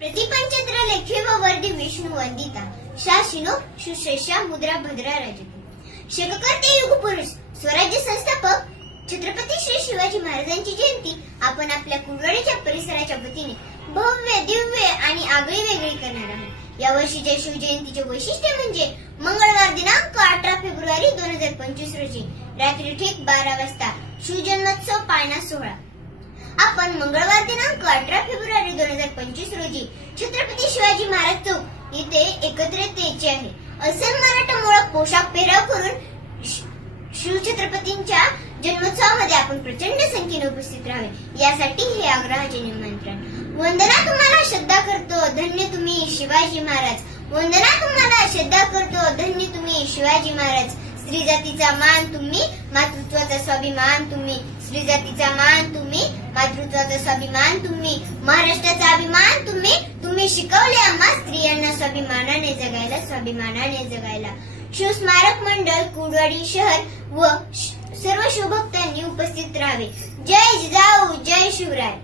प्रतिपंचत्र लेखे व वर्दी विष्णू वंदिता शाशिनो सुश्रेषा मुद्रा भद्रा राजती शककर्ते युग पुरुष स्वराज्य संस्थापक छत्रपती श्री शिवाजी महाराजांची जयंती आपण आपल्या कुलवाडीच्या परिसराच्या वतीने भव्य दिव्य आणि आगळी वेगळी करणार आहोत। यावर्षीच्या शिवजयंतीचे वैशिष्ट्य म्हणजे मंगळवार दिनांक 18 फेब्रुवारी 2025 रोजी रात्री ठीक 12 वाजता शिवजन्मोत्सव पाळणा सोहळा। आपण मंगळवार दिनांक 18 फेब्रुवारी 2025 रोजी छत्रपती शिवाजी महाराज चौक येथे एकत्रित यायचे आहे। असेल मराठमोळा पोशाख पेहराव करून शिवछत्रपतींच्या जन्मोत्सवामध्ये आपण प्रचंड संख्येने उपस्थित राहावे यासाठी हे आग्रहाचे निमंत्रण। वंदना तुम्हाला श्रद्धा करतो धन्य तुम्ही शिवाजी महाराज। वंदना तुम्हाला श्रद्धा करतो धन्य तुम्ही शिवाजी महाराज। स्त्री जातीचा मान तुम्ही मातृत्वाचा स्वाभिमान तुम्ही। स्त्री जातीचा मान तुम्ही मातृत्वाचा स्वाभिमान तुम्ही। महाराष्ट्राचा अभिमान तुम्ही। तुम्ही शिकवले आम्हा स्त्रियांना स्वाभिमानाने जगायला स्वाभिमानाने जगायला। शिवस्मारक मंडळ कुलवाडी शहर व सर्व शिवभक्तांनी उपस्थित राहावे। जय जिजाऊ जय शिवराय।